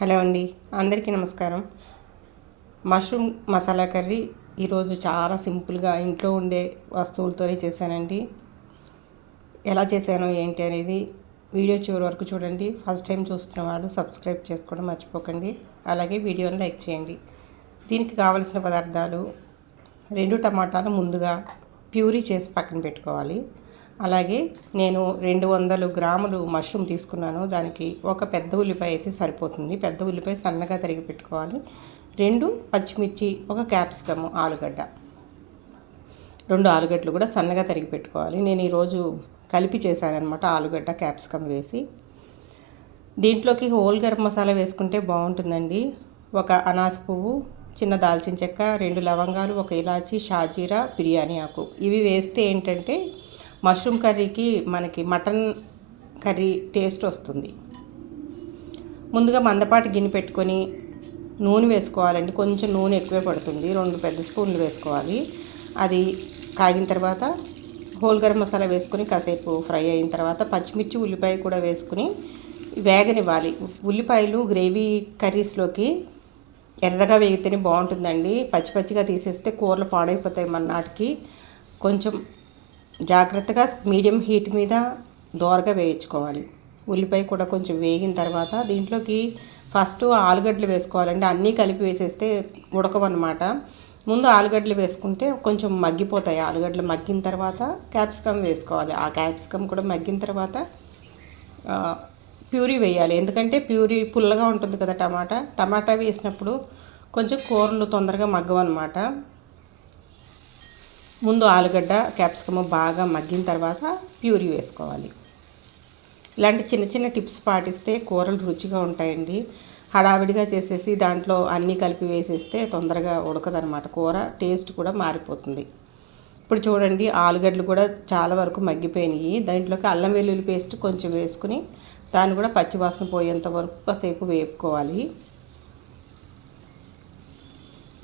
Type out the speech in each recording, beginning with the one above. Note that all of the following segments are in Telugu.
హలో అండి అందరికీ నమస్కారం. మష్రూమ్ మసాలా కర్రీ ఈరోజు చాలా సింపుల్గా ఇంట్లో ఉండే వస్తువులతోనే చేశానండి. ఎలా చేశానో ఏంటి అనేది వీడియో చివరి వరకు చూడండి. ఫస్ట్ టైం చూస్తున్న వాళ్ళు సబ్స్క్రైబ్ చేసుకోవడం మర్చిపోకండి. అలాగే వీడియోని లైక్ చేయండి. దీనికి కావలసిన పదార్థాలు రెండు టమాటాలు ముందుగా ప్యూరీ చేసి పక్కన పెట్టుకోవాలి. అలాగే నేను రెండు వందలు గ్రాములు మష్రూమ్ తీసుకున్నాను. దానికి ఒక పెద్ద ఉల్లిపాయ అయితే సరిపోతుంది. పెద్ద ఉల్లిపాయ సన్నగా తరిగి పెట్టుకోవాలి. రెండు పచ్చిమిర్చి ఒక క్యాప్సికమ్ ఆలుగడ్డ. రెండు ఆలుగడ్డలు కూడా సన్నగా తరిగి పెట్టుకోవాలి. నేను ఈరోజు కలిపి చేశానమాట ఆలుగడ్డ క్యాప్సికం వేసి. దీంట్లోకి హోల్ గరం మసాలా వేసుకుంటే బాగుంటుందండి. ఒక అనాస పువ్వు చిన్న దాల్చిన చెక్క రెండు లవంగాలు ఒక ఇలాచి షాజీరా బిర్యానీ ఆకు. ఇవి వేస్తే ఏంటంటే మష్రూమ్ కర్రీకి మనకి మటన్ కర్రీ టేస్ట్ వస్తుంది. ముందుగా మందపాటి గిన్నె పెట్టుకొని నూనె వేసుకోవాలండి. కొంచెం నూనె ఎక్కువే పడుతుంది. రెండు పెద్ద స్పూన్లు వేసుకోవాలి. అది కాగిన తర్వాత హోల్ గరం మసాలా వేసుకొని కాసేపు ఫ్రై అయిన తర్వాత పచ్చిమిర్చి ఉల్లిపాయ కూడా వేసుకుని వేగనివ్వాలి. ఉల్లిపాయలు గ్రేవీ కర్రీస్లోకి ఎర్రగా వేగితేనే బాగుంటుందండి. పచ్చి పచ్చిగా తీసేస్తే కూరలు పాడైపోతాయి మన నాటికి. కొంచెం జాగ్రత్తగా మీడియం హీట్ మీద దోరగా వేయించుకోవాలి. ఉల్లిపాయ కూడా కొంచెం వేగిన తర్వాత దీంట్లోకి ఫస్ట్ ఆలుగడ్డలు వేసుకోవాలండి. అన్నీ కలిపి వేసేస్తే ఉడకవన్నమాట. ముందు ఆలుగడ్డలు వేసుకుంటే కొంచెం మగ్గిపోతాయి. ఆలుగడ్డలు మగ్గిన తర్వాత క్యాప్సికమ్ వేసుకోవాలి. ఆ క్యాప్సికమ్ కూడా మగ్గిన తర్వాత ప్యూరీ వేయాలి. ఎందుకంటే ప్యూరీ పుల్లగా ఉంటుంది కదా టమాటా. టమాటా వేసినప్పుడు కొంచెం కూరలు తొందరగా మగ్గవన్నమాట. ముందు ఆలుగడ్డ క్యాప్సికమ్ బాగా మగ్గిన తర్వాత ప్యూరీ వేసుకోవాలి. ఇలాంటి చిన్న చిన్న టిప్స్ పాటిస్తే కూరలు రుచిగా ఉంటాయండి. హడావిడిగా చేసేసి దాంట్లో అన్నీ కలిపి వేసేస్తే తొందరగా ఉడకదనమాట కూర టేస్ట్ కూడా మారిపోతుంది. ఇప్పుడు చూడండి ఆలుగడ్డలు కూడా చాలా వరకు మగ్గిపోయినాయి. దాంట్లోకి అల్లం వెల్లుల్లి పేస్ట్ కొంచెం వేసుకుని దాన్ని కూడా పచ్చివాసన పోయేంత వరకు కాసేపు వేపుకోవాలి.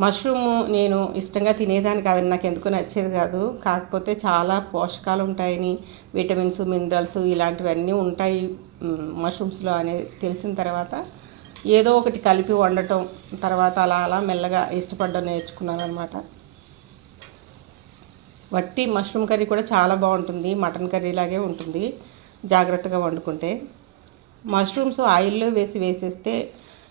మష్రూమ్ నేను ఇష్టంగా తినేదాన్ని కాదని నాకు ఎందుకు నచ్చేది కాదు. కాకపోతే చాలా పోషకాలు ఉంటాయని విటమిన్స్ మినరల్స్ ఇలాంటివన్నీ ఉంటాయి. మష్రూమ్స్లో అనేది తెలిసిన తర్వాత ఏదో ఒకటి కలిపి వండటం తర్వాత అలా అలా మెల్లగా ఇష్టపడడం నేర్చుకున్నాను అనమాట వట్టి మష్రూమ్ కర్రీ కూడా చాలా బాగుంటుంది మటన్ కర్రీ లాగే ఉంటుంది. జాగ్రత్తగా వండుకుంటే. మష్రూమ్స్ ఆయిల్లో వేసి వేసేస్తే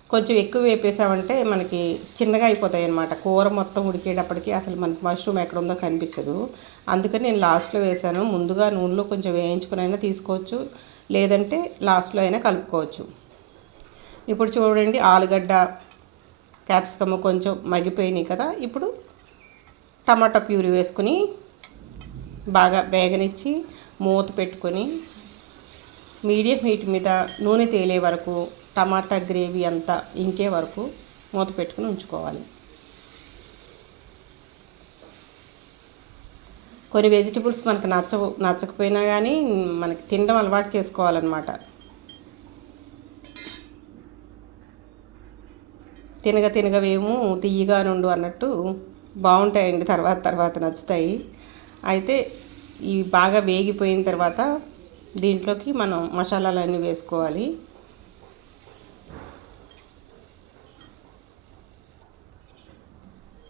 కొంచెం ఎక్కువ వేపేసామంటే మనకి చిన్నగా అయిపోతాయి అనమాట కూర మొత్తం ఉడికేటప్పటికి అసలు మనకి మష్రూమ్ ఎక్కడ ఉందో కనిపించదు. అందుకని నేను లాస్ట్లో వేసాను. ముందుగా నూనెలో కొంచెం వేయించుకుని అయినా తీసుకోవచ్చు. లేదంటే లాస్ట్లో అయినా కలుపుకోవచ్చు. ఇప్పుడు చూడండి ఆలుగడ్డ క్యాప్సికమ్ కొంచెం మగ్గిపోయినాయి కదా. ఇప్పుడు టమాటా ప్యూరీ వేసుకుని బాగా వేగనిచ్చి మూత పెట్టుకొని మీడియం హీట్ మీద నూనె తేలే వరకు టమాటా గ్రేవీ అంతా ఇంకే వరకు మూత పెట్టుకుని ఉంచుకోవాలి. కొన్ని వెజిటబుల్స్ మనకు నచ్చవు నచ్చకపోయినా కానీ మనకి తినడం అలవాటు చేసుకోవాలన్నమాట. తినగ తినగవేమో తీయగా నుండు అన్నట్టు బాగుంటాయండి తర్వాత తర్వాత నచ్చుతాయి. అయితే ఇవి బాగా వేగిపోయిన తర్వాత దీంట్లోకి మనం మసాలాలన్నీ వేసుకోవాలి.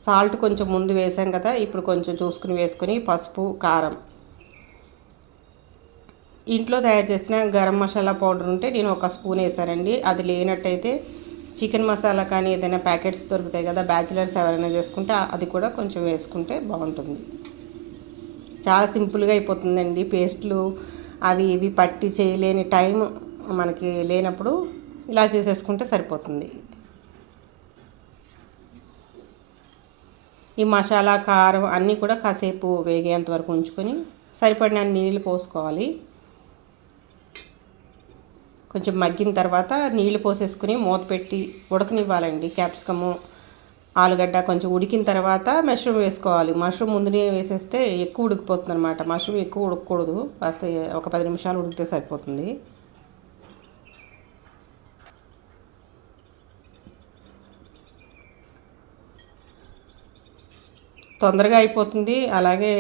సాల్ట్ కొంచెం ముందు వేసాం కదా ఇప్పుడు కొంచెం చూసుకుని వేసుకుని పసుపు కారం. ఇంట్లో తయారు చేసిన గరం మసాలా పౌడర్ ఉంటే నేను ఒక స్పూన్ వేసానండి. అది లేనట్టయితే చికెన్ మసాలా కానీ ఏదైనా ప్యాకెట్స్ దొరుకుతాయి కదా బ్యాచిలర్స్ ఎవరైనా చేసుకుంటే అది కూడా కొంచెం వేసుకుంటే బాగుంటుంది. చాలా సింపుల్గా అయిపోతుందండి పేస్ట్లు. అవి ఇవి పట్టి చేయలేని టైం మనకి లేనప్పుడు ఇలా చేసేసుకుంటే సరిపోతుంది. ఈ మసాలా కారం అన్నీ కూడా కాసేపు వేగేంత వరకు ఉంచుకొని సరిపడిన నీళ్ళు పోసుకోవాలి. కొంచెం మగ్గిన తర్వాత నీళ్ళు పోసేసుకుని మూత పెట్టి ఉడకనివ్వాలండి. క్యాప్సికము ఆలుగడ్డ కొంచెం ఉడికిన తర్వాత మష్రూమ్ వేసుకోవాలి. మష్రూమ్ ముందునే వేసేస్తే ఎక్కువ ఉడికిపోతుంది అనమాట మష్రూమ్ ఎక్కువ ఉడకకూడదు. బస్ ఒక పది నిమిషాలు ఉడికితే సరిపోతుంది. తొందరగా అయిపోతుంది. అలాగే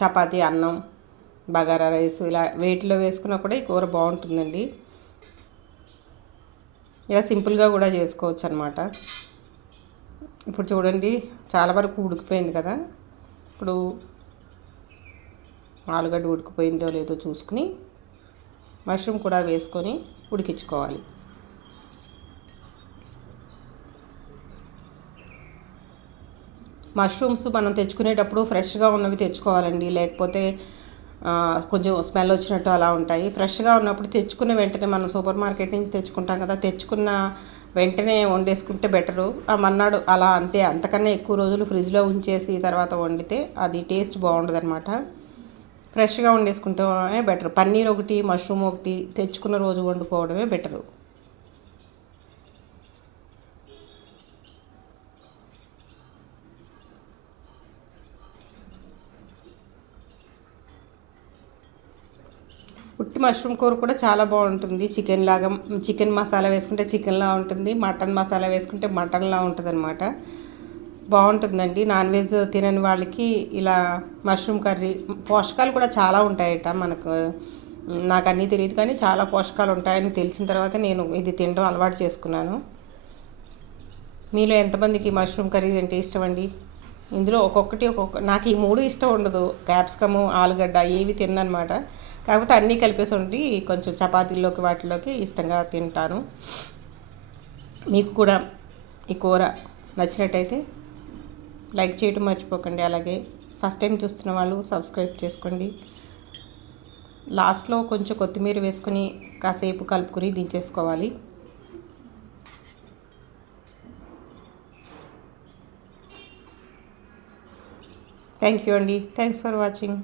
చపాతీ అన్నం బగారా రైస్ ఇలా వేటిలో వేసుకున్నా కూడా ఈ కూర బాగుంటుందండి. ఇలా సింపుల్గా కూడా చేసుకోవచ్చు అనమాట ఇప్పుడు చూడండి చాలా వరకు ఉడికిపోయింది కదా. ఇప్పుడు ఆలుగడ్డ ఉడికిపోయిందో లేదో చూసుకుని మష్రూమ్ కూడా వేసుకొని ఉడికించుకోవాలి. మష్రూమ్స్ మనం తెచ్చుకునేటప్పుడు ఫ్రెష్గా ఉన్నవి తెచ్చుకోవాలండి. లేకపోతే కొంచెం స్మెల్ వచ్చినట్టు అలా ఉంటాయి. ఫ్రెష్గా ఉన్నప్పుడు తెచ్చుకున్న వెంటనే మనం సూపర్ మార్కెట్ నుంచి తెచ్చుకుంటాం కదా తెచ్చుకున్న వెంటనే వండేసుకుంటే బెటరు. ఆ మన్నాడు అలా అంతే. అంతకన్నా ఎక్కువ రోజులు ఫ్రిడ్జ్లో ఉంచేసి తర్వాత వండితే అది టేస్ట్ బాగుండదు అనమాట ఫ్రెష్గా వండేసుకుంటే బెటర్. పన్నీర్ ఒకటి మష్రూమ్ ఒకటి తెచ్చుకున్న రోజు వండుకోవడమే బెటరు. ఉట్టి మష్రూమ్ కూర కూడా చాలా బాగుంటుంది. చికెన్ లాగా చికెన్ మసాలా వేసుకుంటే చికెన్లా ఉంటుంది. మటన్ మసాలా వేసుకుంటే మటన్లా ఉంటుంది అనమాట బాగుంటుందండి. నాన్ వెజ్ తినని వాళ్ళకి ఇలా మష్రూమ్ కర్రీ పోషకాలు కూడా చాలా ఉంటాయట మనకు. నాకు అన్నీ తెలియదు కానీ చాలా పోషకాలు ఉంటాయని తెలిసిన తర్వాత నేను ఇది తినడం అలవాటు చేసుకున్నాను. మీలో ఎంతమందికి మష్రూమ్ కర్రీ అంటే ఇష్టం అండి ఇందులో ఒక్కొక్కటి ఒక్కొక్క నాకు ఈ మూడు ఇష్టం ఉండదు. క్యాప్సికము ఆలుగడ్డ ఏవి తిన్నమాట కాకపోతే అన్నీ కలిపేసి ఉండి కొంచెం చపాతీల్లోకి వాటిలోకి ఇష్టంగా తింటాను. మీకు కూడా ఈ కూర నచ్చినట్టయితే లైక్ చేయడం మర్చిపోకండి. అలాగే ఫస్ట్ టైం చూస్తున్న వాళ్ళు సబ్స్క్రైబ్ చేసుకోండి. లాస్ట్లో కొంచెం కొత్తిమీర వేసుకొని కాసేపు కలుపుకొని దించేసుకోవాలి. థ్యాంక్ యూ అండి థ్యాంక్స్ ఫర్ వాచింగ్